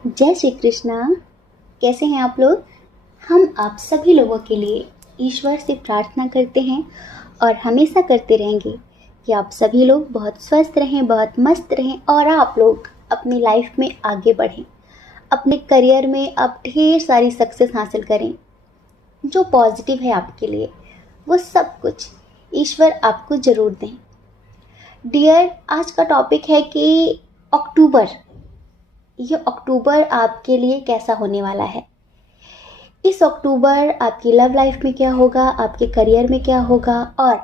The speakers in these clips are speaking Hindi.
जय श्री कृष्णा। कैसे हैं आप लोग? हम आप सभी लोगों के लिए ईश्वर से प्रार्थना करते हैं और हमेशा करते रहेंगे कि आप सभी लोग बहुत स्वस्थ रहें, बहुत मस्त रहें और आप लोग अपनी लाइफ में आगे बढ़ें, अपने करियर में आप ढेर सारी सक्सेस हासिल करें। जो पॉजिटिव है आपके लिए वो सब कुछ ईश्वर आपको ज़रूर दें। डियर, आज का टॉपिक है कि अक्टूबर, ये अक्टूबर आपके लिए कैसा होने वाला है। इस अक्टूबर आपकी लव लाइफ में क्या होगा, आपके करियर में क्या होगा और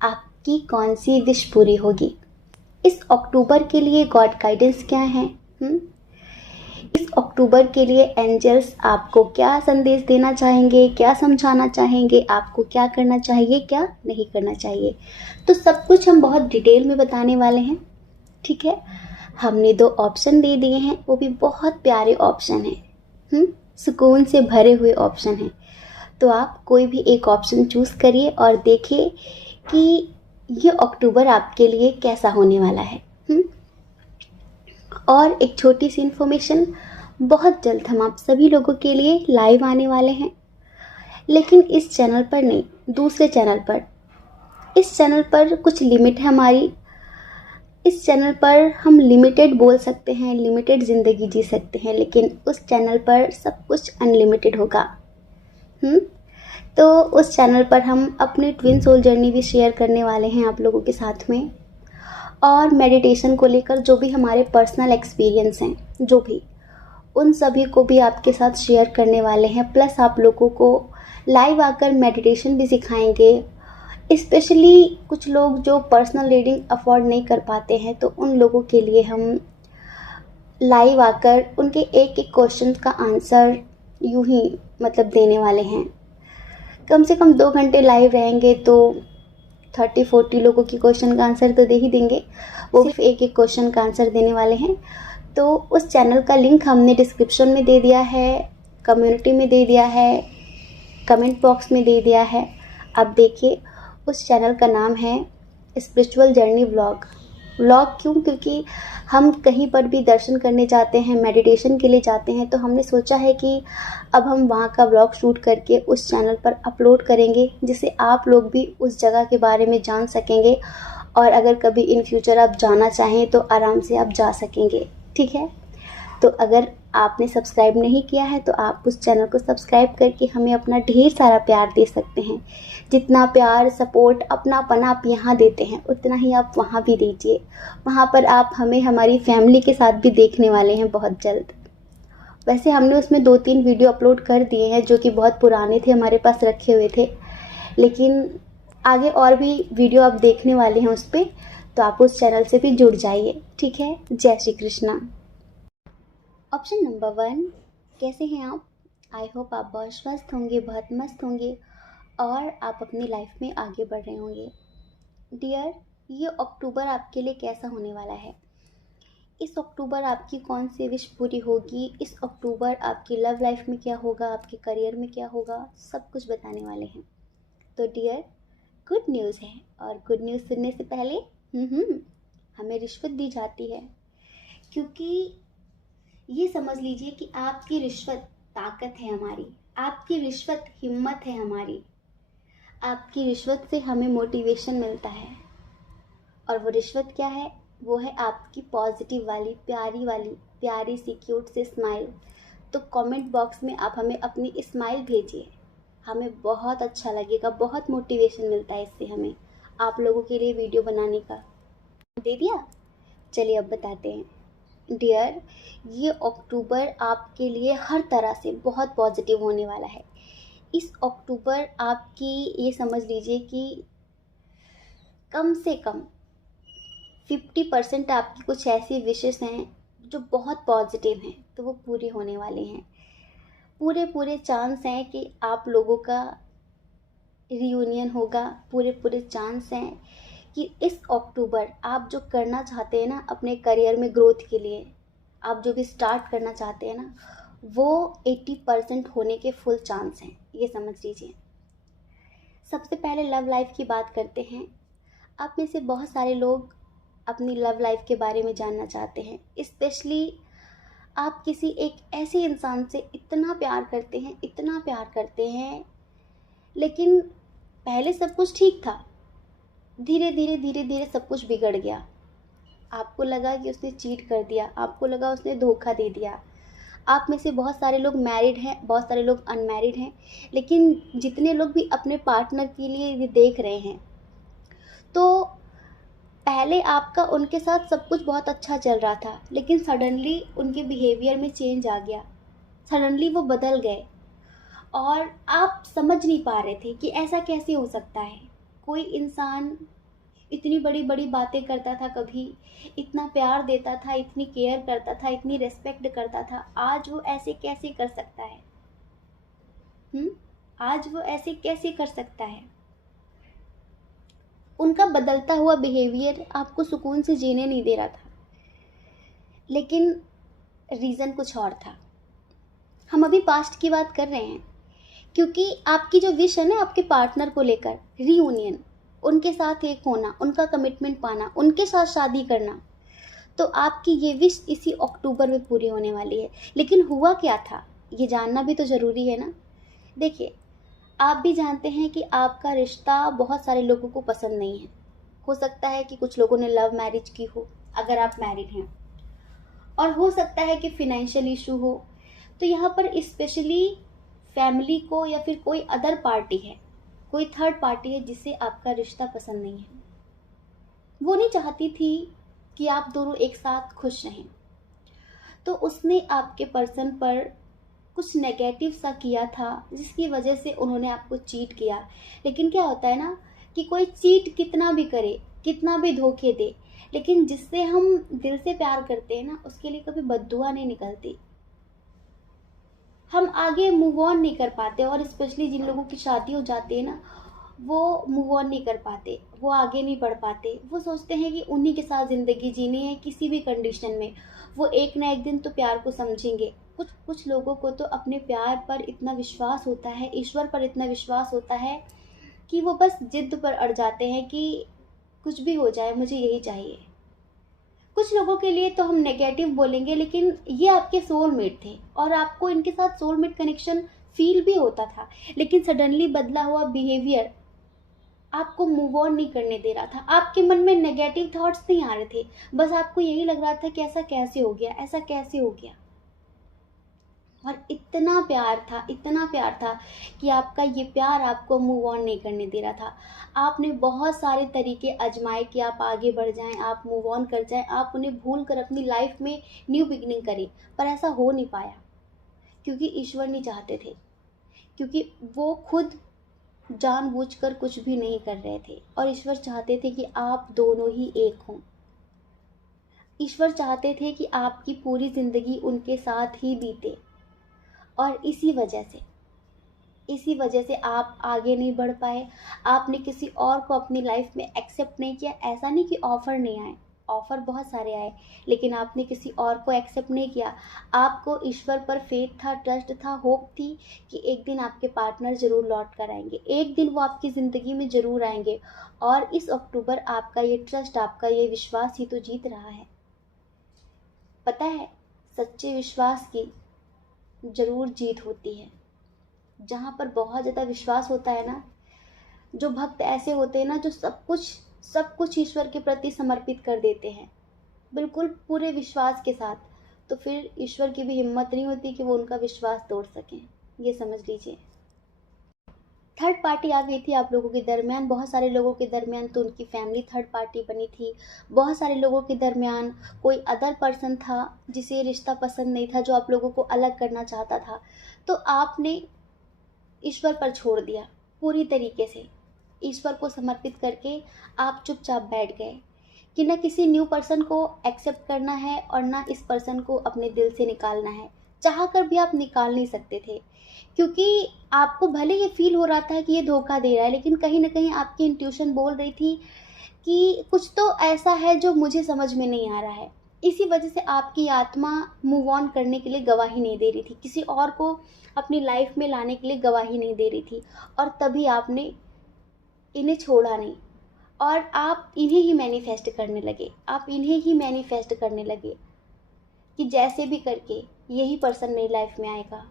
आपकी कौन सी विश पूरी होगी। इस अक्टूबर के लिए गॉड गाइडेंस क्या है? इस अक्टूबर के लिए एंजल्स आपको क्या संदेश देना चाहेंगे, क्या समझाना चाहेंगे, आपको क्या करना चाहिए, क्या नहीं करना चाहिए, तो सब कुछ हम बहुत डिटेल में बताने वाले हैं। ठीक है, हमने 2 ऑप्शन दे दिए हैं, वो भी बहुत प्यारे ऑप्शन हैं, सुकून से भरे हुए ऑप्शन हैं। तो आप कोई भी एक ऑप्शन चूज़ करिए और देखिए कि ये अक्टूबर आपके लिए कैसा होने वाला है। और एक छोटी सी इन्फॉर्मेशन, बहुत जल्द हम आप सभी लोगों के लिए लाइव आने वाले हैं, लेकिन इस चैनल पर नहीं, दूसरे चैनल पर। इस चैनल पर कुछ लिमिट है हमारी। इस चैनल पर हम लिमिटेड बोल सकते हैं, लिमिटेड ज़िंदगी जी सकते हैं, लेकिन उस चैनल पर सब कुछ अनलिमिटेड होगा। तो उस चैनल पर हम अपनी ट्विन सोल जर्नी भी शेयर करने वाले हैं आप लोगों के साथ में, और मेडिटेशन को लेकर जो भी हमारे पर्सनल एक्सपीरियंस हैं, जो भी, उन सभी को भी आपके साथ शेयर करने वाले हैं। प्लस आप लोगों को लाइव आकर मेडिटेशन भी सिखाएंगे। स्पेशली कुछ लोग जो पर्सनल रीडिंग अफोर्ड नहीं कर पाते हैं, तो उन लोगों के लिए हम लाइव आकर उनके एक एक क्वेश्चन का आंसर यूं ही मतलब देने वाले हैं। कम से कम 2 घंटे लाइव रहेंगे तो 30-40 लोगों की क्वेश्चन का आंसर तो दे ही देंगे। वो सिर्फ एक एक क्वेश्चन का आंसर देने वाले हैं। तो उस चैनल का लिंक हमने डिस्क्रिप्शन में दे दिया है, कम्युनिटी में दे दिया है, कमेंट बॉक्स में दे दिया है। आप देखिए, उस चैनल का नाम है स्पिरिचुअल जर्नी व्लॉग। व्लॉग क्यों? क्योंकि हम कहीं पर भी दर्शन करने जाते हैं, मेडिटेशन के लिए जाते हैं, तो हमने सोचा है कि अब हम वहाँ का व्लॉग शूट करके उस चैनल पर अपलोड करेंगे, जिससे आप लोग भी उस जगह के बारे में जान सकेंगे और अगर कभी इन फ्यूचर आप जाना चाहें तो आराम से आप जा सकेंगे। ठीक है, तो अगर आपने सब्सक्राइब नहीं किया है तो आप उस चैनल को सब्सक्राइब करके हमें अपना ढेर सारा प्यार दे सकते हैं। जितना प्यार, सपोर्ट, अपनापन आप यहाँ देते हैं, उतना ही आप वहाँ भी दीजिए। वहाँ पर आप हमें हमारी फैमिली के साथ भी देखने वाले हैं बहुत जल्द। वैसे हमने उसमें 2-3 वीडियो अपलोड कर दिए हैं जो कि बहुत पुराने थे, हमारे पास रखे हुए थे, लेकिन आगे और भी वीडियो आप देखने वाले हैं उस पर, तो आप उस चैनल से भी जुड़ जाइए। ठीक है, जय श्री कृष्णा। ऑप्शन नंबर 1, कैसे हैं आप? आई होप आप बहुत स्वस्थ होंगे, बहुत मस्त होंगे और आप अपनी लाइफ में आगे बढ़ रहे होंगे। डियर, ये अक्टूबर आपके लिए कैसा होने वाला है? इस अक्टूबर आपकी कौन सी विश पूरी होगी? इस अक्टूबर आपकी लव लाइफ में क्या होगा, आपके करियर में क्या होगा, सब कुछ बताने वाले हैं। तो डियर, गुड न्यूज़ है, और गुड न्यूज़ सुनने से पहले हमें रिश्वत दी जाती है, क्योंकि ये समझ लीजिए कि आपकी रिश्वत ताकत है हमारी, आपकी रिश्वत हिम्मत है हमारी, आपकी रिश्वत से हमें मोटिवेशन मिलता है। और वो रिश्वत क्या है? वो है आपकी पॉजिटिव वाली, प्यारी सी क्यूट सी स्माइल। तो कमेंट बॉक्स में आप हमें अपनी स्माइल भेजिए, हमें बहुत अच्छा लगेगा, बहुत मोटिवेशन मिलता है इससे हमें। आप लोगों के लिए वीडियो बनाने का दे दिया। चलिए अब बताते हैं। डियर, ये अक्टूबर आपके लिए हर तरह से बहुत पॉजिटिव होने वाला है। इस अक्टूबर आपकी, ये समझ लीजिए कि कम से कम 50% आपकी कुछ ऐसी विशेस हैं जो बहुत पॉजिटिव हैं, तो वो पूरी होने वाले हैं। पूरे चांस हैं कि आप लोगों का रियूनियन होगा। पूरे चांस हैं कि इस अक्टूबर आप जो करना चाहते हैं ना अपने करियर में ग्रोथ के लिए, आप जो भी स्टार्ट करना चाहते हैं ना, वो 80% होने के फुल चांस हैं, ये समझ लीजिए। सबसे पहले लव लाइफ की बात करते हैं। आप में से बहुत सारे लोग अपनी लव लाइफ के बारे में जानना चाहते हैं। स्पेशली आप किसी एक ऐसे इंसान से इतना प्यार करते हैं, इतना प्यार करते हैं, लेकिन पहले सब कुछ ठीक था, धीरे धीरे धीरे धीरे सब कुछ बिगड़ गया। आपको लगा कि उसने चीट कर दिया, आपको लगा उसने धोखा दे दिया। आप में से बहुत सारे लोग मैरिड हैं, बहुत सारे लोग अनमैरिड हैं, लेकिन जितने लोग भी अपने पार्टनर के लिए ये देख रहे हैं, तो पहले आपका उनके साथ सब कुछ बहुत अच्छा चल रहा था, लेकिन सडनली उनके बिहेवियर में चेंज आ गया, सडनली वो बदल गए और आप समझ नहीं पा रहे थे कि ऐसा कैसे हो सकता है। कोई इंसान इतनी बड़ी बड़ी बातें करता था, कभी इतना प्यार देता था, इतनी केयर करता था, इतनी रिस्पेक्ट करता था, आज वो ऐसे कैसे कर सकता है? आज वो ऐसे कैसे कर सकता है? उनका बदलता हुआ बिहेवियर आपको सुकून से जीने नहीं दे रहा था, लेकिन रीज़न कुछ और था। हम अभी पास्ट की बात कर रहे हैं, क्योंकि आपकी जो विश है ना आपके पार्टनर को लेकर, रीयूनियन, उनके साथ एक होना, उनका कमिटमेंट पाना, उनके साथ शादी करना, तो आपकी ये विश इसी अक्टूबर में पूरी होने वाली है। लेकिन हुआ क्या था, ये जानना भी तो ज़रूरी है ना। देखिए, आप भी जानते हैं कि आपका रिश्ता बहुत सारे लोगों को पसंद नहीं है। हो सकता है कि कुछ लोगों ने लव मैरिज की हो, अगर आप मैरिड हैं, और हो सकता है कि फिनेंशियल इशू हो। तो यहाँ पर स्पेशली फैमिली को या फिर कोई अदर पार्टी है, कोई थर्ड पार्टी है जिसे आपका रिश्ता पसंद नहीं है। वो नहीं चाहती थी कि आप दोनों एक साथ खुश रहें, तो उसने आपके पर्सन पर कुछ नेगेटिव सा किया था, जिसकी वजह से उन्होंने आपको चीट किया। लेकिन क्या होता है ना कि कोई चीट कितना भी करे, कितना भी धोखे दे, लेकिन जिससे हम दिल से प्यार करते हैं ना, उसके लिए कभी बद्दुआ नहीं निकलती। हम आगे मूव ऑन नहीं कर पाते, और स्पेशली जिन लोगों की शादी हो जाती है ना, वो मूव ऑन नहीं कर पाते, वो आगे नहीं बढ़ पाते। वो सोचते हैं कि उन्हीं के साथ ज़िंदगी जीनी है किसी भी कंडीशन में। वो एक ना एक दिन तो प्यार को समझेंगे। कुछ कुछ लोगों को तो अपने प्यार पर इतना विश्वास होता है, ईश्वर पर इतना विश्वास होता है, कि वो बस जिद पर अड़ जाते हैं कि कुछ भी हो जाए मुझे यही चाहिए। कुछ लोगों के लिए तो हम नेगेटिव बोलेंगे, लेकिन ये आपके सोलमेट थे और आपको इनके साथ सोलमेट कनेक्शन फील भी होता था, लेकिन सडनली बदला हुआ बिहेवियर आपको मूव ऑन नहीं करने दे रहा था। आपके मन में नेगेटिव थॉट्स नहीं आ रहे थे, बस आपको यही लग रहा था कि ऐसा कैसे हो गया, ऐसा कैसे हो गया। और इतना प्यार था, इतना प्यार था कि आपका ये प्यार आपको मूव ऑन नहीं करने दे रहा था। आपने बहुत सारे तरीके आजमाए कि आप आगे बढ़ जाएं, आप मूव ऑन कर जाएं, आप उन्हें भूल कर अपनी लाइफ में न्यू बिगिनिंग करें, पर ऐसा हो नहीं पाया, क्योंकि ईश्वर नहीं चाहते थे, क्योंकि वो खुद जानबूझकर कुछ भी नहीं कर रहे थे, और ईश्वर चाहते थे कि आप दोनों ही एक हों। ईश्वर चाहते थे कि आपकी पूरी ज़िंदगी उनके साथ ही बीते, और इसी वजह से आप आगे नहीं बढ़ पाए। आपने किसी और को अपनी लाइफ में एक्सेप्ट नहीं किया। ऐसा नहीं कि ऑफ़र नहीं आए, ऑफ़र बहुत सारे आए, लेकिन आपने किसी और को एक्सेप्ट नहीं किया। आपको ईश्वर पर फेथ था, ट्रस्ट था, होप थी कि एक दिन आपके पार्टनर ज़रूर लौट कर आएंगे, एक दिन वो आपकी ज़िंदगी में ज़रूर आएंगे। और इस अक्टूबर आपका ये ट्रस्ट, आपका ये विश्वास ही तो जीत रहा है। पता है, सच्चे विश्वास की ज़रूर जीत होती है। जहाँ पर बहुत ज़्यादा विश्वास होता है ना, जो भक्त ऐसे होते हैं ना, जो सब कुछ ईश्वर के प्रति समर्पित कर देते हैं, बिल्कुल पूरे विश्वास के साथ, तो फिर ईश्वर की भी हिम्मत नहीं होती कि वो उनका विश्वास तोड़ सकें। ये समझ लीजिए। थर्ड पार्टी आ गई थी आप लोगों के दरमियान, बहुत सारे लोगों के दरमियान तो उनकी फैमिली थर्ड पार्टी बनी थी। बहुत सारे लोगों के दरमियान कोई अदर पर्सन था जिसे ये रिश्ता पसंद नहीं था, जो आप लोगों को अलग करना चाहता था। तो आपने ईश्वर पर छोड़ दिया, पूरी तरीके से ईश्वर को समर्पित करके आप चुपचाप बैठ गए कि न किसी न्यू पर्सन को एक्सेप्ट करना है और ना इस पर्सन को अपने दिल से निकालना है। चाह कर भी आप निकाल नहीं सकते थे, क्योंकि आपको भले ये फील हो रहा था कि ये धोखा दे रहा है, लेकिन कहीं ना कहीं आपकी इंट्यूशन बोल रही थी कि कुछ तो ऐसा है जो मुझे समझ में नहीं आ रहा है। इसी वजह से आपकी आत्मा मूव ऑन करने के लिए गवाही नहीं दे रही थी, किसी और को अपनी लाइफ में लाने के लिए गवाही नहीं दे रही थी, और तभी आपने इन्हें छोड़ा नहीं, और आप इन्हें ही मैनिफेस्ट करने लगे, आप इन्हें ही मैनिफेस्ट करने लगे। कि जैसे भी करके यही पर्सन मेरी लाइफ में आएगा।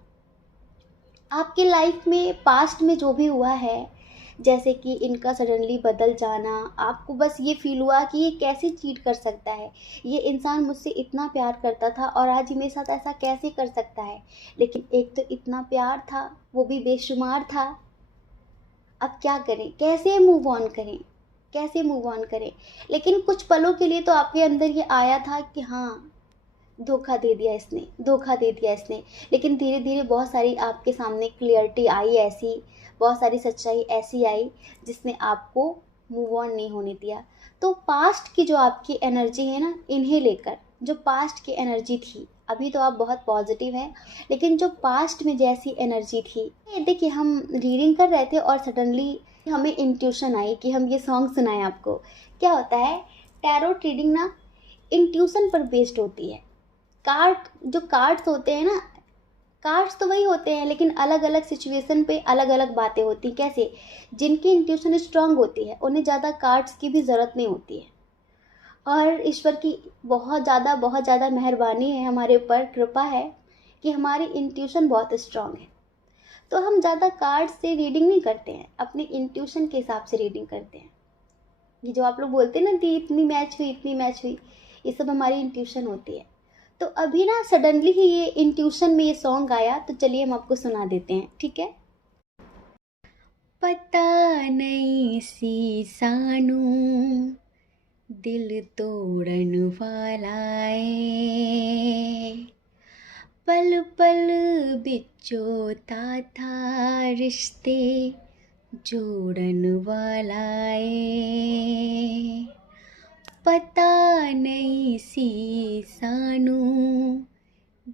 आपके लाइफ में पास्ट में जो भी हुआ है, जैसे कि इनका सडनली बदल जाना, आपको बस ये फील हुआ कि ये कैसे चीट कर सकता है, ये इंसान मुझसे इतना प्यार करता था और आज ये मेरे साथ ऐसा कैसे कर सकता है। लेकिन एक तो इतना प्यार था, वो भी बेशुमार था। अब क्या करें, कैसे मूव ऑन करें, कैसे मूव ऑन करें। लेकिन कुछ पलों के लिए तो आपके अंदर ये आया था कि हाँ, धोखा दे दिया इसने, धोखा दे दिया इसने। लेकिन धीरे धीरे बहुत सारी आपके सामने क्लियरिटी आई, ऐसी बहुत सारी सच्चाई ऐसी आई जिसने आपको मूव ऑन नहीं होने दिया। तो पास्ट की जो आपकी एनर्जी है ना, इन्हें लेकर जो पास्ट की एनर्जी थी, अभी तो आप बहुत पॉजिटिव हैं, लेकिन जो पास्ट में जैसी एनर्जी थी, देखिए हम रीडिंग कर रहे थे और सडनली हमें इंट्यूशन आई कि हम ये सॉन्ग सुनाएं आपको। क्या होता है, टैरोट रीडिंग ना इंट्यूशन पर बेस्ड होती है। जो कार्ड्स होते हैं ना, कार्ड्स तो वही होते हैं, लेकिन अलग अलग सिचुएशन पे अलग अलग बातें होती हैं। कैसे, जिनकी इंट्यूशन स्ट्रांग होती है उन्हें ज़्यादा कार्ड्स की भी ज़रूरत नहीं होती है। और ईश्वर की बहुत ज़्यादा मेहरबानी है हमारे ऊपर, कृपा है कि हमारी इंट्यूशन बहुत स्ट्रांग है। तो हम ज़्यादा कार्ड्स से रीडिंग नहीं करते हैं, अपनी इंट्यूशन के हिसाब से रीडिंग करते हैं। ये जो आप लोग बोलते हैं ना कि इतनी मैच हुई, इतनी मैच हुई, ये सब हमारी इंट्यूशन होती है। तो अभी ना सडनली ही ये इंट्यूशन में ये सॉन्ग आया, तो चलिए हम आपको सुना देते हैं, ठीक है। पता नहीं सी सानू दिल तोड़न वाला है, पल पल बिचो था रिश्ते जोड़न वाला है। पता नहीं सी सानू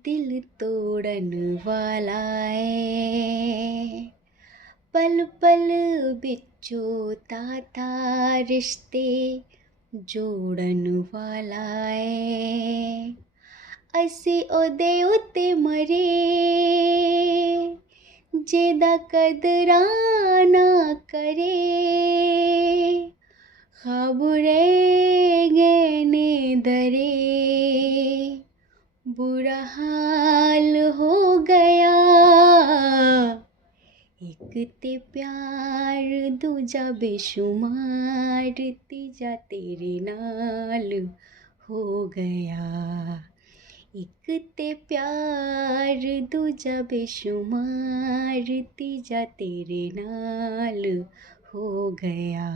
दिल तोड़न वाला है, पल पल बिचो था रिश्ते जोड़न वाला है। असी ओदे उत्ते मरे जेदा कदरा ना करे, ख्वाब रह गए ने दरे, बुरा हाल हो गया। एक ते प्यार दूजा बेशुमार, तीजा तेरे नाल हो गया। एक ते प्यार दूजा बेशुमार, तीजा तेरे नाल हो गया।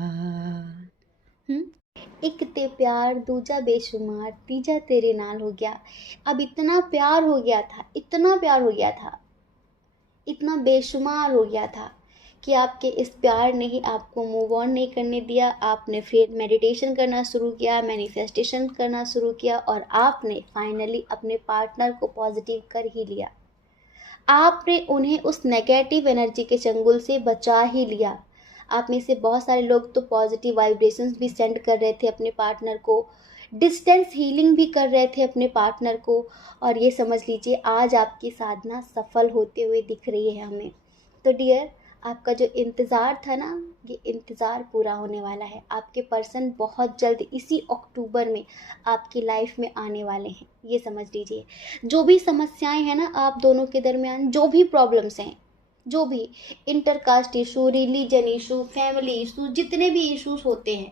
एक ते प्यार दूजा बेशुमार, तीजा तेरे नाल हो गया। अब इतना प्यार हो गया था, इतना प्यार हो गया था, इतना बेशुमार हो गया था कि आपके इस प्यार ने ही आपको मूव ऑन नहीं करने दिया। आपने फिर मेडिटेशन करना शुरू किया, मैनिफेस्टेशन करना शुरू किया, और आपने फाइनली अपने पार्टनर को पॉजिटिव कर ही लिया। आपने उन्हें उस नेगेटिव एनर्जी के चंगुल से बचा ही लिया। आप में से बहुत सारे लोग तो पॉजिटिव वाइब्रेशंस भी सेंड कर रहे थे अपने पार्टनर को, डिस्टेंस हीलिंग भी कर रहे थे अपने पार्टनर को, और ये समझ लीजिए आज आपकी साधना सफल होते हुए दिख रही है हमें। तो डियर, आपका जो इंतज़ार था ना, ये इंतज़ार पूरा होने वाला है। आपके पर्सन बहुत जल्द इसी अक्टूबर में आपकी लाइफ में आने वाले हैं, ये समझ लीजिए। जो भी समस्याएं हैं ना आप दोनों के दरमियान, जो भी प्रॉब्लम्स हैं, जो भी intercaste issue, religion issue, family issue, जितने भी इश्यूज होते हैं,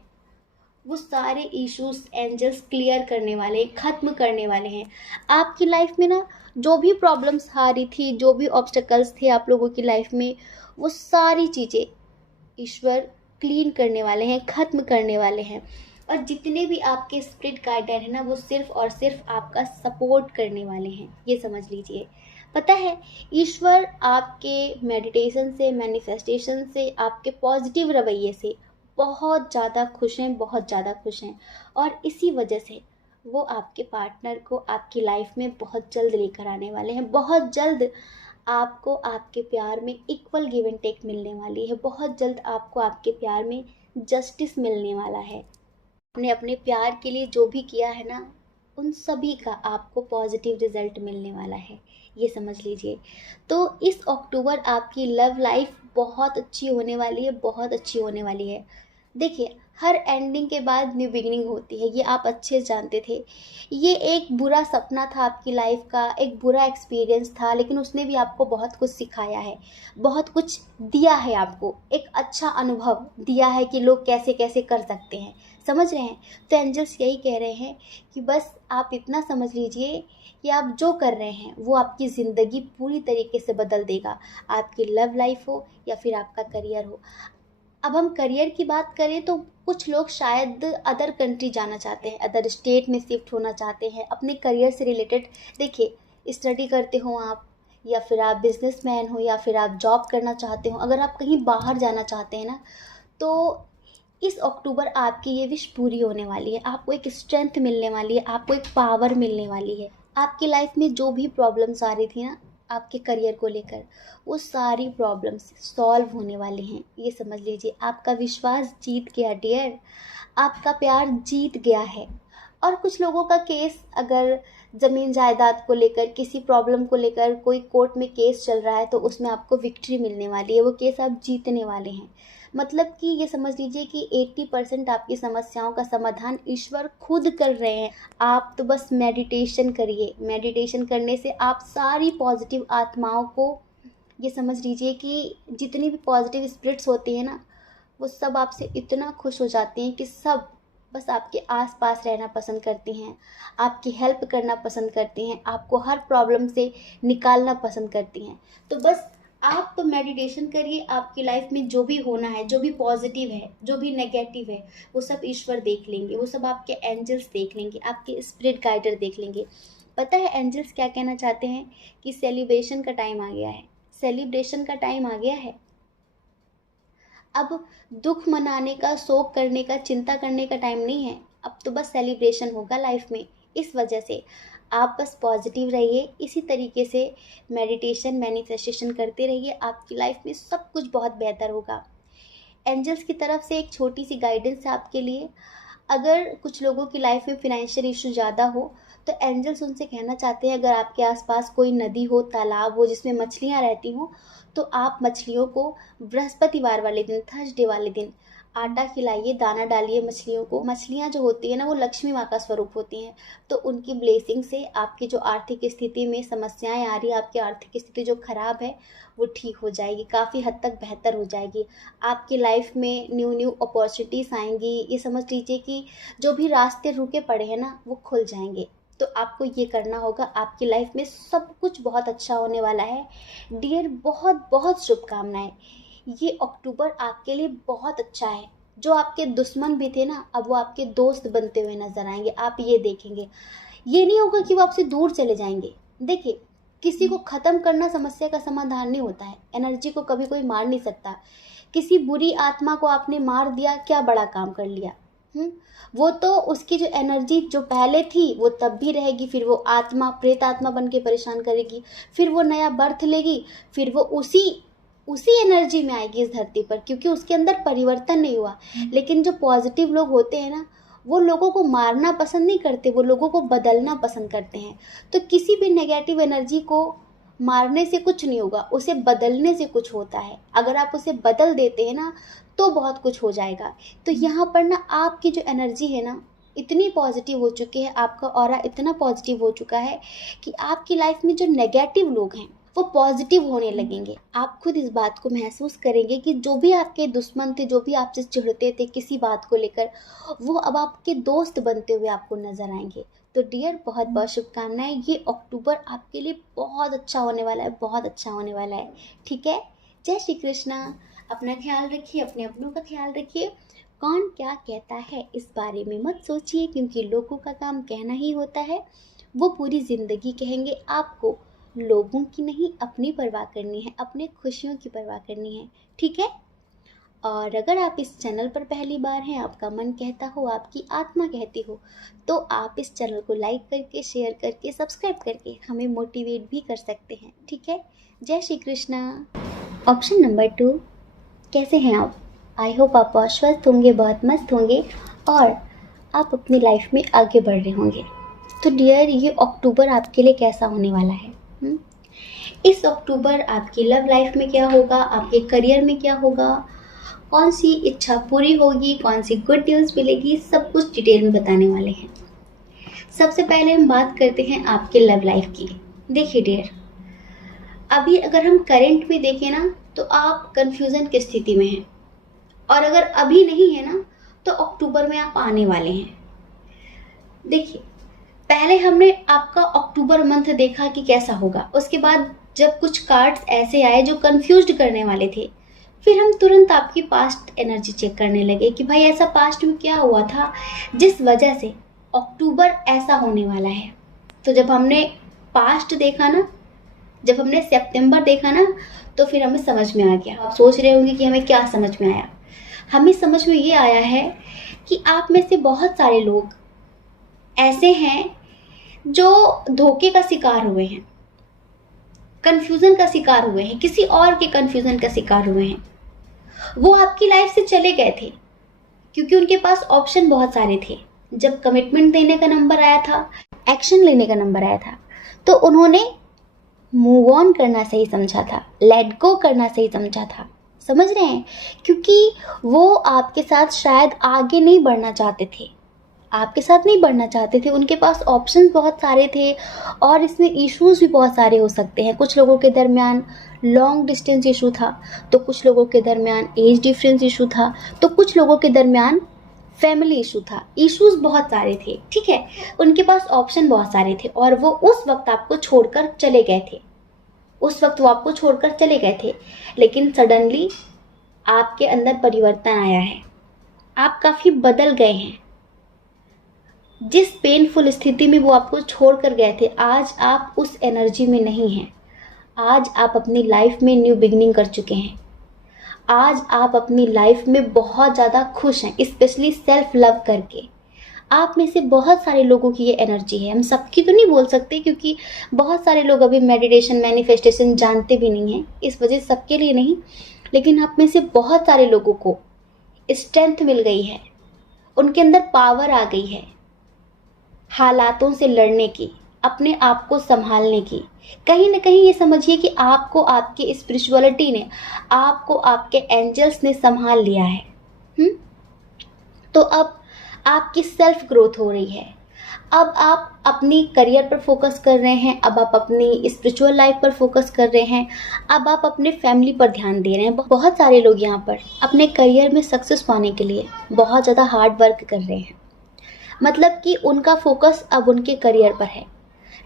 वो सारे इश्यूज एंजल्स क्लियर करने वाले, ख़त्म करने वाले हैं। आपकी लाइफ में ना जो भी प्रॉब्लम्स आ रही थी, जो भी ऑब्स्टेकल्स थे आप लोगों की लाइफ में, वो सारी चीज़ें ईश्वर क्लीन करने वाले हैं, ख़त्म करने वाले हैं। और जितने भी आपके स्पिरिट गाइडर हैं ना, वो सिर्फ और सिर्फ आपका सपोर्ट करने वाले हैं, ये समझ लीजिए। पता है, ईश्वर आपके मेडिटेशन से, मैनिफेस्टेशन से, आपके पॉजिटिव रवैये से बहुत ज़्यादा खुश हैं, बहुत ज़्यादा खुश हैं। और इसी वजह से वो आपके पार्टनर को आपकी लाइफ में बहुत जल्द लेकर आने वाले हैं। बहुत जल्द आपको आपके प्यार में इक्वल गिव एंड टेक मिलने वाली है। बहुत जल्द आपको आपके प्यार में जस्टिस मिलने वाला है। आपने अपने प्यार के लिए जो भी किया है ना, उन सभी का आपको पॉजिटिव रिजल्ट मिलने वाला है, ये समझ लीजिए। तो इस अक्टूबर आपकी लव लाइफ बहुत अच्छी होने वाली है, बहुत अच्छी होने वाली है। देखिए, हर एंडिंग के बाद न्यू बिगिनिंग होती है, ये आप अच्छे से जानते थे। ये एक बुरा सपना था आपकी लाइफ का, एक बुरा एक्सपीरियंस था, लेकिन उसने भी आपको बहुत कुछ सिखाया है, बहुत कुछ दिया है आपको, एक अच्छा अनुभव दिया है कि लोग कैसे कैसे कर सकते हैं। समझ रहे हैं? तो एंजल्स यही कह रहे हैं कि बस आप इतना समझ लीजिए कि आप जो कर रहे हैं वो आपकी ज़िंदगी पूरी तरीके से बदल देगा, आपकी लव लाइफ हो या फिर आपका करियर हो। अब हम करियर की बात करें तो कुछ लोग शायद अदर कंट्री जाना चाहते हैं, अदर स्टेट में शिफ्ट होना चाहते हैं अपने करियर से रिलेटेड। देखिए, स्टडी करते हो आप, या फिर आप बिजनेसमैन हो, या फिर आप जॉब करना चाहते हो, अगर आप कहीं बाहर जाना चाहते हैं ना, तो इस अक्टूबर आपकी ये विश पूरी होने वाली है। आपको एक स्ट्रेंथ मिलने वाली है, आपको एक पावर मिलने वाली है। आपकी लाइफ में जो भी प्रॉब्लम्स आ रही थी ना आपके करियर को लेकर, वो सारी प्रॉब्लम्स सॉल्व होने वाली हैं, ये समझ लीजिए। आपका विश्वास जीत गया डियर, आपका प्यार जीत गया है। और कुछ लोगों का केस, अगर ज़मीन जायदाद को लेकर, किसी प्रॉब्लम को लेकर कोई कोर्ट में केस चल रहा है, तो उसमें आपको विक्ट्री मिलने वाली है, वो केस आप जीतने वाले हैं। मतलब कि ये समझ लीजिए कि 80% आपकी समस्याओं का समाधान ईश्वर खुद कर रहे हैं। आप तो बस मेडिटेशन करिए, मेडिटेशन करने से आप सारी पॉजिटिव आत्माओं को, ये समझ लीजिए कि जितनी भी पॉजिटिव स्पिरिट्स होती हैं ना, वो सब आपसे इतना खुश हो जाती हैं कि सब बस आपके आसपास रहना पसंद करती हैं, आपकी हेल्प करना पसंद करती हैं, आपको हर प्रॉब्लम से निकालना पसंद करती हैं। तो बस आप तो मेडिटेशन करिए, आपकी लाइफ में जो भी होना है, जो भी पॉजिटिव है, जो भी नेगेटिव है, वो सब ईश्वर देख लेंगे, वो सब आपके एंजल्स देख लेंगे, आपके स्पिरिट गाइडर देख लेंगे। पता है एंजल्स क्या कहना चाहते हैं? कि सेलिब्रेशन का टाइम आ गया है, सेलिब्रेशन का टाइम आ गया है। अब दुख मनाने का, शोक करने का, चिंता करने का टाइम नहीं है। अब तो बस सेलिब्रेशन होगा लाइफ में। इस वजह से आप बस पॉजिटिव रहिए, इसी तरीके से मेडिटेशन, मैनिफेस्टेशन करते रहिए, आपकी लाइफ में सब कुछ बहुत बेहतर होगा। एंजल्स की तरफ से एक छोटी सी गाइडेंस है आपके लिए। अगर कुछ लोगों की लाइफ में फिनेंशियल इशू ज़्यादा हो, तो एंजल्स उनसे कहना चाहते हैं, अगर आपके आसपास कोई नदी हो, तालाब हो जिसमें मछलियाँ रहती हों, तो आप मछलियों को बृहस्पतिवार वाले दिन, थर्सडे वाले दिन आटा खिलाइए, दाना डालिए मछलियों को। मछलियाँ जो होती है ना, वो लक्ष्मी माँ का स्वरूप होती हैं, तो उनकी ब्लेसिंग से आपकी जो आर्थिक स्थिति में समस्याएं आ रही है, आपकी आर्थिक स्थिति जो खराब है, वो ठीक हो जाएगी, काफ़ी हद तक बेहतर हो जाएगी। आपकी लाइफ में न्यू न्यू अपॉर्चुनिटीज़ आएंगी। ये समझ लीजिए कि जो भी रास्ते रुके पड़े हैं ना, वो खुल जाएंगे। तो आपको ये करना होगा, आपकी लाइफ में सब कुछ बहुत अच्छा होने वाला है डियर। बहुत बहुत शुभकामनाएं। ये अक्टूबर आपके लिए बहुत अच्छा है। जो आपके दुश्मन भी थे ना, अब वो आपके दोस्त बनते हुए नजर आएंगे, आप ये देखेंगे। ये नहीं होगा कि वो आपसे दूर चले जाएंगे। देखिए, किसी को ख़त्म करना समस्या का समाधान नहीं होता है। एनर्जी को कभी कोई मार नहीं सकता। किसी बुरी आत्मा को आपने मार दिया, क्या बड़ा काम कर लिया। वो तो उसकी जो एनर्जी जो पहले थी वो तब भी रहेगी, फिर वो आत्मा प्रेत आत्मा बन के परेशान करेगी, फिर वो नया बर्थ लेगी, फिर वो उसी उसी एनर्जी में आएगी इस धरती पर, क्योंकि उसके अंदर परिवर्तन नहीं हुआ। लेकिन जो पॉजिटिव लोग होते हैं ना, वो लोगों को मारना पसंद नहीं करते, वो लोगों को बदलना पसंद करते हैं। तो किसी भी नेगेटिव एनर्जी को मारने से कुछ नहीं होगा, उसे बदलने से कुछ होता है। अगर आप उसे बदल देते हैं ना, तो बहुत कुछ हो जाएगा। तो यहाँ पर ना आपकी जो एनर्जी है ना, इतनी पॉजिटिव हो चुकी है, आपका ऑरा इतना पॉजिटिव हो चुका है कि आपकी लाइफ में जो नेगेटिव लोग हैं वो पॉजिटिव होने लगेंगे। आप खुद इस बात को महसूस करेंगे कि जो भी आपके दुश्मन थे, जो भी आपसे चिढ़ते थे किसी बात को लेकर, वो अब आपके दोस्त बनते हुए आपको नजर आएंगे। तो डियर, बहुत बहुत शुभकामनाएं। ये अक्टूबर आपके लिए बहुत अच्छा होने वाला है, बहुत अच्छा होने वाला है। ठीक है, जय श्री कृष्णा। अपना ख्याल रखिए, अपने अपनों का ख्याल रखिए। कौन क्या कहता है इस बारे में मत सोचिए, क्योंकि लोगों का काम कहना ही होता है। वो पूरी ज़िंदगी कहेंगे। आपको लोगों की नहीं, अपनी परवाह करनी है, अपने खुशियों की परवाह करनी है। ठीक है। और अगर आप इस चैनल पर पहली बार हैं, आपका मन कहता हो, आपकी आत्मा कहती हो, तो आप इस चैनल को लाइक करके, शेयर करके, सब्सक्राइब करके हमें मोटिवेट भी कर सकते हैं। ठीक है। जय श्री कृष्णा। ऑप्शन नंबर 2, कैसे हैं आप? आई होप आप बहुत स्वस्थ होंगे, बहुत मस्त होंगे, और आप अपनी लाइफ में आगे बढ़ रहे होंगे। तो डियर, ये अक्टूबर आपके लिए कैसा होने वाला है? इस अक्टूबर आपकी लव लाइफ में क्या होगा, आपके करियर में क्या होगा, कौन सी इच्छा पूरी होगी, कौन सी गुड न्यूज़ मिलेगी, सब कुछ डिटेल में बताने वाले हैं। सबसे पहले हम बात करते हैं आपके लव लाइफ की। देखिए डियर, अभी अगर हम करंट में देखें ना तो आप कंफ्यूजन की स्थिति में हैं, और अगर अभी नहीं है ना तो अक्टूबर में आप आने वाले हैं। देखिए, पहले हमने आपका अक्टूबर मंथ देखा कि कैसा होगा, उसके बाद जब कुछ कार्ड्स ऐसे आए जो कंफ्यूज्ड करने वाले थे, फिर हम तुरंत आपकी पास्ट एनर्जी चेक करने लगे कि भाई ऐसा पास्ट में क्या हुआ था जिस वजह से अक्टूबर ऐसा होने वाला है। तो जब हमने पास्ट देखा ना, जब हमने सितंबर देखा ना, तो फिर हमें समझ में आ गया। आप सोच रहे होंगे कि हमें क्या समझ में आया। हमें समझ में ये आया है कि आप में से बहुत सारे लोग ऐसे हैं जो धोखे का शिकार हुए हैं, कंफ्यूजन का शिकार हुए हैं, किसी और के कंफ्यूजन का शिकार हुए हैं। वो आपकी लाइफ से चले गए थे क्योंकि उनके पास ऑप्शन बहुत सारे थे। जब कमिटमेंट देने का नंबर आया था, एक्शन लेने का नंबर आया था, तो उन्होंने मूव ऑन करना सही समझा था, लेट गो करना सही समझा था। समझ रहे हैं? क्योंकि वो आपके साथ शायद आगे नहीं बढ़ना चाहते थे, आपके साथ नहीं बढ़ना चाहते थे। उनके पास ऑप्शंस बहुत सारे थे और इसमें इश्यूज भी बहुत सारे हो सकते हैं। कुछ लोगों के दरमियान लॉन्ग डिस्टेंस इशू था, तो कुछ लोगों के दरमियान एज डिफरेंस इशू था, तो कुछ लोगों के दरमियान फैमिली इशू था। इश्यूज बहुत सारे थे, ठीक है। उनके पास ऑप्शन बहुत सारे थे और वो उस वक्त आपको छोड़कर चले गए थे, उस वक्त वो आपको छोड़कर चले गए थे। लेकिन सडनली आपके अंदर परिवर्तन आया है, आप काफ़ी बदल गए हैं। जिस पेनफुल स्थिति में वो आपको छोड़ कर गए थे, आज आप उस एनर्जी में नहीं हैं। आज आप अपनी लाइफ में न्यू बिगिनिंग कर चुके हैं। आज आप अपनी लाइफ में बहुत ज़्यादा खुश हैं, स्पेशली सेल्फ लव करके। आप में से बहुत सारे लोगों की ये एनर्जी है। हम सबकी तो नहीं बोल सकते क्योंकि बहुत सारे लोग अभी मेडिटेशन, मैनिफेस्टेशन जानते भी नहीं हैं, इस वजह से सबके लिए नहीं। लेकिन आप में से बहुत सारे लोगों को स्ट्रेंथ मिल गई है, उनके अंदर पावर आ गई है हालातों से लड़ने की, अपने आप को संभालने की। कहीं ना कहीं ये समझिए कि आपको आपकी स्पिरिचुअलिटी ने, आपको आपके एंजल्स ने संभाल लिया है। तो अब आपकी सेल्फ ग्रोथ हो रही है। अब आप अपनी करियर पर फोकस कर रहे हैं, अब आप अपनी स्पिरिचुअल लाइफ पर फोकस कर रहे हैं, अब आप अपने फैमिली पर ध्यान दे रहे हैं। बहुत सारे लोग यहाँ पर अपने करियर में सक्सेस पाने के लिए बहुत ज़्यादा हार्ड वर्क कर रहे हैं। मतलब कि उनका फोकस अब उनके करियर पर है,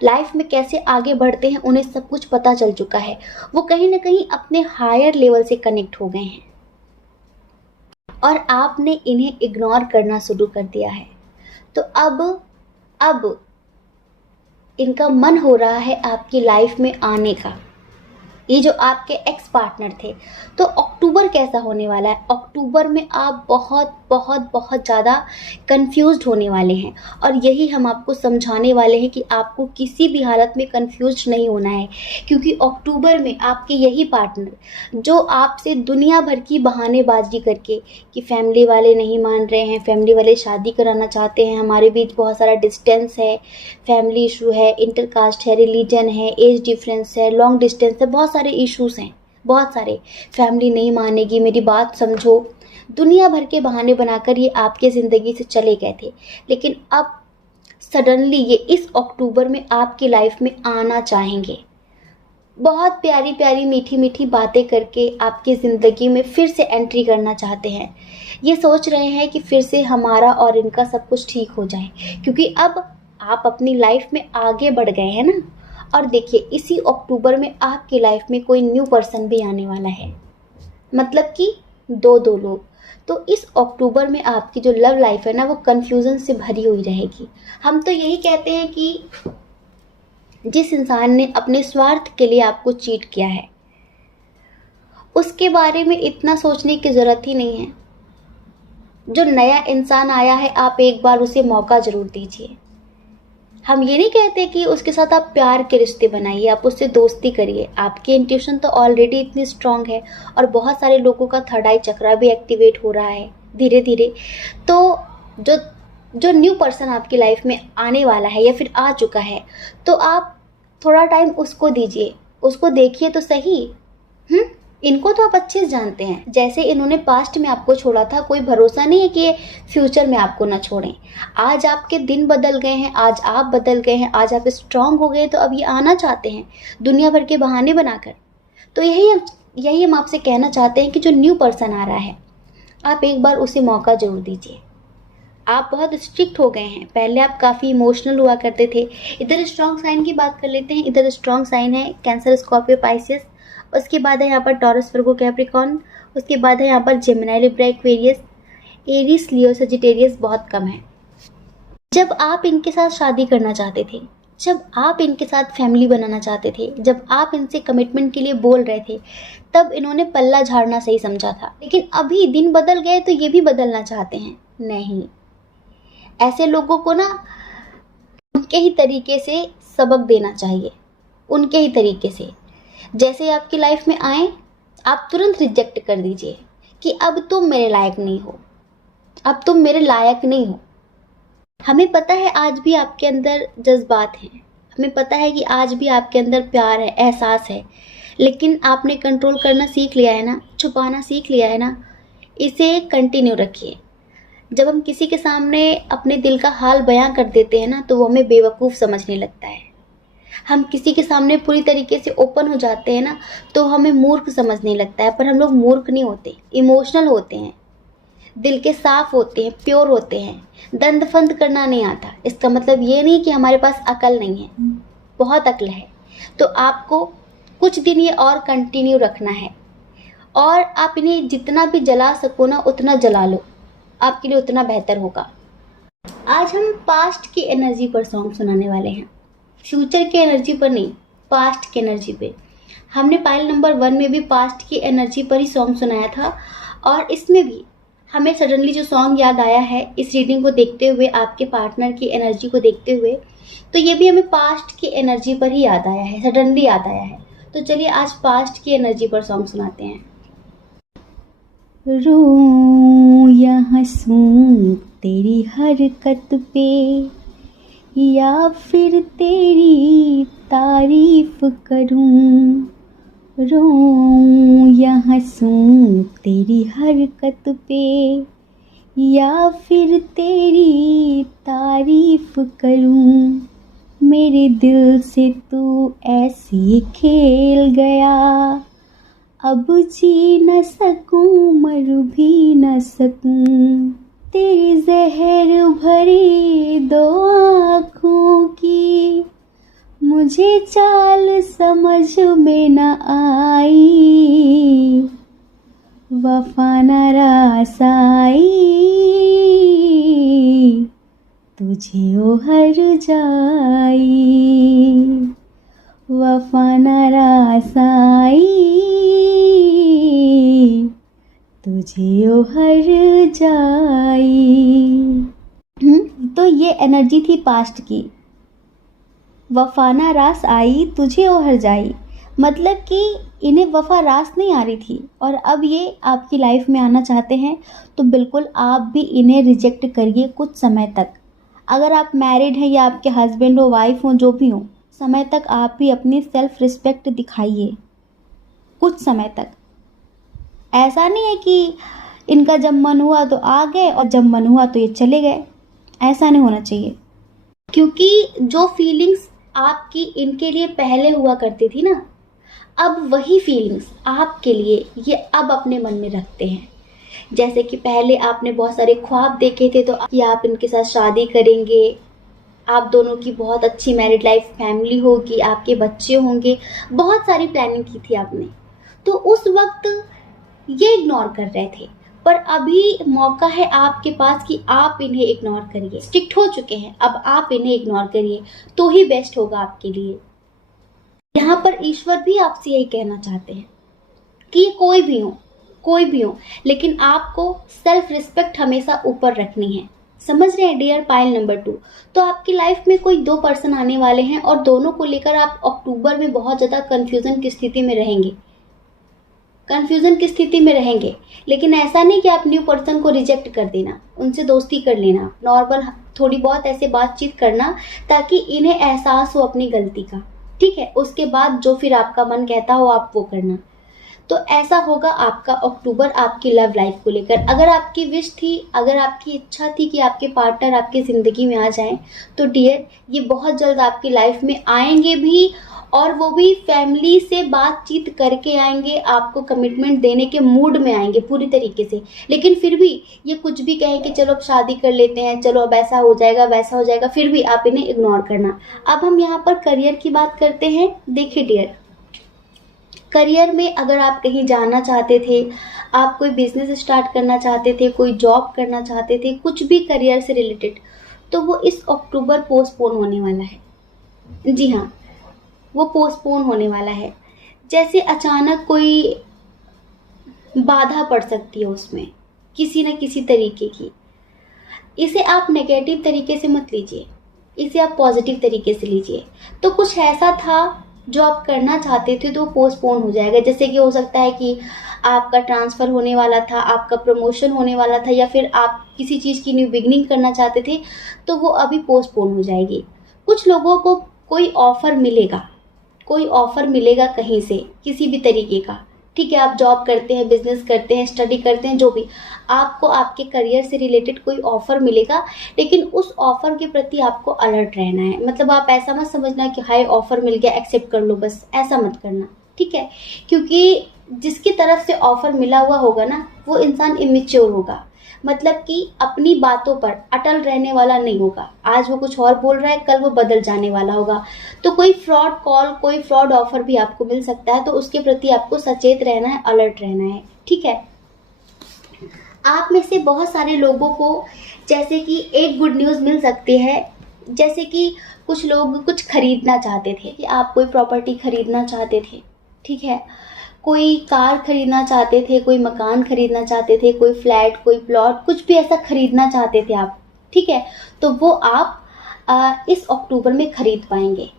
लाइफ में कैसे आगे बढ़ते हैं उन्हें सब कुछ पता चल चुका है। वो कहीं ना कहीं अपने हायर लेवल से कनेक्ट हो गए हैं और आपने इन्हें इग्नोर करना शुरू कर दिया है। तो अब इनका मन हो रहा है आपकी लाइफ में आने का। ये जो आपके एक्स पार्टनर थे, तो अक्टूबर कैसा होने वाला है? अक्टूबर में आप बहुत बहुत बहुत ज़्यादा कंफ्यूज्ड होने वाले हैं और यही हम आपको समझाने वाले हैं कि आपको किसी भी हालत में कंफ्यूज नहीं होना है। क्योंकि अक्टूबर में आपके यही पार्टनर जो आपसे दुनिया भर की बहानेबाजी करके कि फैमिली वाले नहीं मान रहे हैं, फैमिली वाले शादी कराना चाहते हैं, हमारे बीच बहुत सारा डिस्टेंस है, फैमिली इशू है, इंटरकास्ट है, रिलीजन है, एज डिफरेंस है, लॉन्ग डिस्टेंस है, बहुत सारे इश्यूज हैं, बहुत सारे। फैमिली नहीं मानेगी, मेरी बात समझो, दुनिया भर के बहाने बनाकर ये आपके ज़िंदगी से चले गए थे। लेकिन अब सडनली ये इस अक्टूबर में आपकी लाइफ में आना चाहेंगे। बहुत प्यारी प्यारी मीठी मीठी बातें करके आपकी ज़िंदगी में फिर से एंट्री करना चाहते हैं। ये सोच रहे हैं कि फिर से हमारा और इनका सब कुछ ठीक हो जाए, क्योंकि अब आप अपनी लाइफ में आगे बढ़ गए हैं ना। और देखिए, इसी अक्टूबर में आपकी लाइफ में कोई न्यू पर्सन भी आने वाला है, मतलब कि दो लोग। तो इस अक्टूबर में आपकी जो लव लाइफ है ना, वो कन्फ्यूज़न से भरी हुई रहेगी। हम तो यही कहते हैं कि जिस इंसान ने अपने स्वार्थ के लिए आपको चीट किया है, उसके बारे में इतना सोचने की ज़रूरत ही नहीं है। जो नया इंसान आया है, आप एक बार उसे मौका ज़रूर दीजिए। हम ये नहीं कहते कि उसके साथ आप प्यार के रिश्ते बनाइए, आप उससे दोस्ती करिए। आपकी इंट्यूशन तो ऑलरेडी इतनी स्ट्रांग है और बहुत सारे लोगों का थर्ड आई चक्रा भी एक्टिवेट हो रहा है धीरे धीरे। तो जो न्यू पर्सन आपकी लाइफ में आने वाला है या फिर आ चुका है, तो आप थोड़ा टाइम उसको दीजिए, उसको देखिए तो सही। इनको तो आप अच्छे से जानते हैं। जैसे इन्होंने पास्ट में आपको छोड़ा था, कोई भरोसा नहीं है कि ये फ्यूचर में आपको ना छोड़ें। आज आपके दिन बदल गए हैं, आज आप बदल गए हैं, आज आप स्ट्रांग हो गए, तो अब ये आना चाहते हैं दुनिया भर के बहाने बनाकर। तो यही हम आपसे कहना चाहते हैं कि जो न्यू पर्सन आ रहा है, आप एक बार उसे मौका ज़रूर दीजिए। आप बहुत स्ट्रिक्ट हो गए हैं, पहले आप काफ़ी इमोशनल हुआ करते थे। इधर स्ट्रॉन्ग साइन की बात कर लेते हैं। इधर स्ट्रॉन्ग साइन है कैंसर, स्कॉर्पियो, पाइसियस। उसके बाद है यहाँ पर टॉरस, वर्गो, कैप्रिकॉर्न। उसके बाद है यहाँ पर जेमिनी, लिब्रा, एक्वेरियस। एरीज, लियो, सजिटेरियस बहुत कम है। जब आप इनके साथ शादी करना चाहते थे, जब आप इनके साथ फैमिली बनाना चाहते थे, जब आप इनसे कमिटमेंट के लिए बोल रहे थे, तब इन्होंने पल्ला झाड़ना सही समझा था। लेकिन अभी दिन बदल गए तो ये भी बदलना चाहते हैं। नहीं, ऐसे लोगों को ना उनके ही तरीके से सबक देना चाहिए, उनके ही तरीके से। जैसे आपकी लाइफ में आए, आप तुरंत रिजेक्ट कर दीजिए कि अब तुम मेरे लायक नहीं हो, अब तुम मेरे लायक नहीं हो। हमें पता है आज भी आपके अंदर जज्बात हैं, हमें पता है कि आज भी आपके अंदर प्यार है, एहसास है, लेकिन आपने कंट्रोल करना सीख लिया है ना, छुपाना सीख लिया है ना। इसे कंटिन्यू रखिए। जब हम किसी के सामने अपने दिल का हाल बयां कर देते हैं ना, तो वो हमें बेवकूफ़ समझने लगता है। हम किसी के सामने पूरी तरीके से ओपन हो जाते हैं ना, तो हमें मूर्ख समझने लगता है। पर हम लोग मूर्ख नहीं होते, इमोशनल होते हैं, दिल के साफ होते हैं, प्योर होते हैं। दंड फंद करना नहीं आता। इसका मतलब ये नहीं कि हमारे पास अकल नहीं है, बहुत अकल है। तो आपको कुछ दिन ये और कंटिन्यू रखना है, और आप इन्हें जितना भी जला सको ना, उतना जला लो, आपके लिए उतना बेहतर होगा। आज हम पास्ट की एनर्जी पर सॉन्ग सुनाने वाले हैं, फ्यूचर की एनर्जी पर नहीं, पास्ट की एनर्जी पे। हमने पाइल नंबर 1 में भी पास्ट की एनर्जी पर ही सॉन्ग सुनाया था, और इसमें भी हमें सडनली जो सॉन्ग याद आया है इस रीडिंग को देखते हुए, आपके पार्टनर की एनर्जी को देखते हुए, तो ये भी हमें पास्ट की एनर्जी पर ही याद आया है, सडनली याद आया है। तो चलिए आज पास्ट की एनर्जी पर सॉन्ग सुनाते हैं। रोऊं या हंसूं तेरी हरकत पे, या फिर तेरी तारीफ करूं। रोऊं या हंसूं तेरी हरकत पे, या फिर तेरी तारीफ करूं। मेरे दिल से तू ऐसे खेल गया, अब जी न सकूं, मर भी न सकूं। तेरी जहर भरी दो आँखों की मुझे चाल समझ में न आई, वफा न रास आई, तुझे ओहर जाई। वफा न रास आई, तुझे ओहर जाई। तो ये एनर्जी थी पास्ट की। वफाना रास आई, तुझे ओहर जाई, मतलब कि इन्हें वफा रास नहीं आ रही थी, और अब ये आपकी लाइफ में आना चाहते हैं। तो बिल्कुल आप भी इन्हें रिजेक्ट करिए कुछ समय तक। अगर आप मैरिड हैं या आपके हस्बैंड हो, वाइफ हो, जो भी हो, समय तक आप भी अपनी सेल्फ रिस्पेक्ट दिखाइए, कुछ समय तक। ऐसा नहीं है कि इनका जब मन हुआ तो आ गए और जब मन हुआ तो ये चले गए, ऐसा नहीं होना चाहिए। क्योंकि जो फीलिंग्स आपकी इनके लिए पहले हुआ करती थी ना, अब वही फीलिंग्स आपके लिए ये अब अपने मन में रखते हैं। जैसे कि पहले आपने बहुत सारे ख्वाब देखे थे, तो कि आप इनके साथ शादी करेंगे, आप दोनों की बहुत अच्छी मैरिड लाइफ, फैमिली होगी, आपके बच्चे होंगे, बहुत सारी प्लानिंग की थी आपने। तो उस वक्त ये इग्नोर कर रहे थे, पर अभी मौका है आपके पास कि आप इन्हें इग्नोर करिए। स्ट्रिक्ट हो चुके हैं, अब आप इन्हें इग्नोर करिए, तो ही बेस्ट होगा आपके लिए। यहाँ पर ईश्वर भी आपसे यही कहना चाहते हैं कि कोई भी हो, लेकिन आपको सेल्फ रिस्पेक्ट हमेशा ऊपर रखनी है। समझ रहे हैं डियर पाइल नंबर 2? तो आपकी लाइफ में कोई 2 पर्सन आने वाले हैं, और दोनों को लेकर आप अक्टूबर में बहुत ज़्यादा कन्फ्यूज़न की स्थिति में रहेंगे। लेकिन ऐसा नहीं कि आप न्यू पर्सन को रिजेक्ट कर देना, उनसे दोस्ती कर लेना, नॉर्मल थोड़ी बहुत ऐसे बातचीत करना, ताकि इन्हें एहसास हो अपनी गलती का, ठीक है। उसके बाद जो फिर आपका मन कहता हो आप वो करना। तो ऐसा होगा आपका अक्टूबर आपकी लव लाइफ को लेकर। अगर आपकी विश थी, अगर आपकी इच्छा थी कि आपके पार्टनर आपकी ज़िंदगी में आ जाएं, तो डियर ये बहुत जल्द आपकी लाइफ में आएंगे भी, और वो भी फैमिली से बातचीत करके आएंगे, आपको कमिटमेंट देने के मूड में आएंगे पूरी तरीके से। लेकिन फिर भी ये कुछ भी कहें कि चलो अब शादी कर लेते हैं, चलो अब ऐसा हो जाएगा वैसा हो जाएगा, फिर भी आप इन्हें इग्नोर करना। अब हम यहाँ पर करियर की बात करते हैं। देखिए डियर, करियर में अगर आप कहीं जाना चाहते थे, आप कोई बिजनेस स्टार्ट करना चाहते थे, कोई जॉब करना चाहते थे, कुछ भी करियर से रिलेटेड, तो वो इस अक्टूबर पोस्टपोन होने वाला है। जी हाँ, वो पोस्टपोन होने वाला है। जैसे अचानक कोई बाधा पड़ सकती है उसमें, किसी न किसी तरीके की। इसे आप नेगेटिव तरीके से मत लीजिए, इसे आप पॉजिटिव तरीके से लीजिए। तो कुछ ऐसा था जो आप करना चाहते थे तो पोस्टपोन हो जाएगा। जैसे कि हो सकता है कि आपका ट्रांसफ़र होने वाला था, आपका प्रमोशन होने वाला था, या फिर आप किसी चीज़ की न्यू बिगनिंग करना चाहते थे, तो वो अभी पोस्टपोन हो जाएगी। कुछ लोगों को कोई ऑफ़र मिलेगा, कोई ऑफ़र मिलेगा कहीं से, किसी भी तरीके का। ठीक है, आप जॉब करते हैं, बिजनेस करते हैं, स्टडी करते हैं, जो भी, आपको आपके करियर से रिलेटेड कोई ऑफ़र मिलेगा, लेकिन उस ऑफ़र के प्रति आपको अलर्ट रहना है। मतलब आप ऐसा मत समझना कि हाय ऑफ़र मिल गया एक्सेप्ट कर लो, बस ऐसा मत करना, ठीक है। क्योंकि जिसकी तरफ से ऑफ़र मिला हुआ होगा ना, वो इंसान इमेच्योर होगा, मतलब कि अपनी बातों पर अटल रहने वाला नहीं होगा। आज वो कुछ और बोल रहा है, कल वो बदल जाने वाला होगा। तो कोई फ्रॉड कॉल, कोई फ्रॉड ऑफर भी आपको मिल सकता है, तो उसके प्रति आपको सचेत रहना है, अलर्ट रहना है, ठीक है। आप में से बहुत सारे लोगों को जैसे कि एक गुड न्यूज़ मिल सकती है, जैसे कि कुछ लोग कुछ खरीदना चाहते थे, कि आप कोई प्रॉपर्टी खरीदना चाहते थे, ठीक है, कोई कार खरीदना चाहते थे, कोई मकान खरीदना चाहते थे, कोई फ्लैट, कोई प्लॉट, कुछ भी ऐसा खरीदना चाहते थे आप, ठीक है, तो वो आप इस अक्टूबर में खरीद पाएंगे।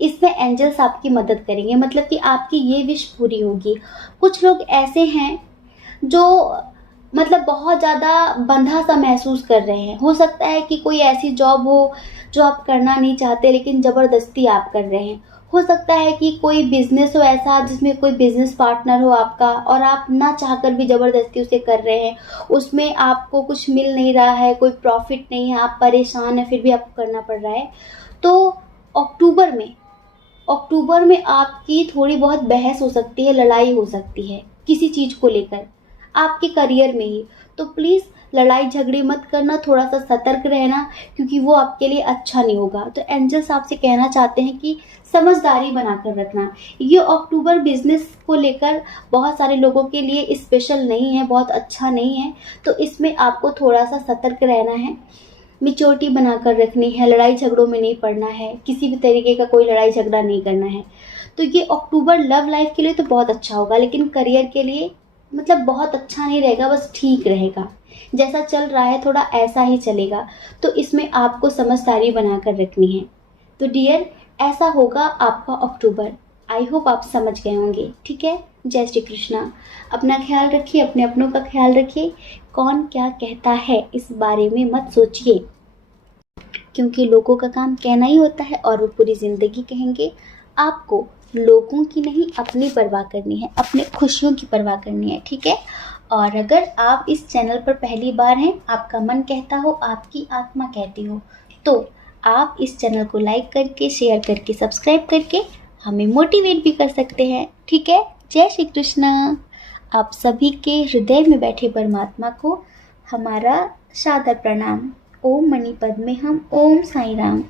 इसमें एंजल्स आपकी मदद करेंगे, मतलब कि आपकी ये विश पूरी होगी। कुछ लोग ऐसे हैं जो मतलब बहुत ज़्यादा बंधा सा महसूस कर रहे हैं। हो सकता है कि कोई ऐसी जॉब हो जो आप करना नहीं चाहते, लेकिन ज़बरदस्ती आप कर रहे हैं। हो सकता है कि कोई बिजनेस हो ऐसा जिसमें कोई बिजनेस पार्टनर हो आपका, और आप ना चाहकर भी ज़बरदस्ती उसे कर रहे हैं, उसमें आपको कुछ मिल नहीं रहा है, कोई प्रॉफिट नहीं है, आप परेशान हैं, फिर भी आपको करना पड़ रहा है। तो अक्टूबर में आपकी थोड़ी बहुत बहस हो सकती है, लड़ाई हो सकती है किसी चीज़ को लेकर, आपके करियर में ही। तो प्लीज़ लड़ाई झगड़े मत करना, थोड़ा सा सतर्क रहना, क्योंकि वो आपके लिए अच्छा नहीं होगा। तो एंजल्स आपसे कहना चाहते हैं कि समझदारी बनाकर रखना। ये अक्टूबर बिजनेस को लेकर बहुत सारे लोगों के लिए स्पेशल नहीं है, बहुत अच्छा नहीं है, तो इसमें आपको थोड़ा सा सतर्क रहना है, मिच्योरिटी बनाकर रखनी है, लड़ाई झगड़ों में नहीं पड़ना है, किसी भी तरीके का कोई लड़ाई झगड़ा नहीं करना है। तो ये अक्टूबर लव लाइफ के लिए तो बहुत अच्छा होगा, लेकिन करियर के लिए मतलब बहुत अच्छा नहीं रहेगा, बस ठीक रहेगा। जैसा चल रहा है थोड़ा ऐसा ही चलेगा, तो इसमें आपको समझदारी बनाकर रखनी है। तो डियर, ऐसा होगा आपका अक्टूबर। आई होप आप समझ गए होंगे, ठीक है। जय श्री कृष्णा। अपना ख्याल रखिए, अपने अपनों का ख्याल रखिए। कौन क्या कहता है इस बारे में मत सोचिए, क्योंकि लोगों का काम कहना ही होता है और वो पूरी ज़िंदगी कहेंगे। आपको लोगों की नहीं, अपनी परवाह करनी है, अपने खुशियों की परवाह करनी है, ठीक है। और अगर आप इस चैनल पर पहली बार हैं, आपका मन कहता हो, आपकी आत्मा कहती हो, तो आप इस चैनल को लाइक करके, शेयर करके, सब्सक्राइब करके हमें मोटिवेट भी कर सकते हैं, ठीक है। जय श्री कृष्णा। आप सभी के हृदय में बैठे परमात्मा को हमारा सादर प्रणाम। ओम मणि पद्मे हम, ओम साईं राम।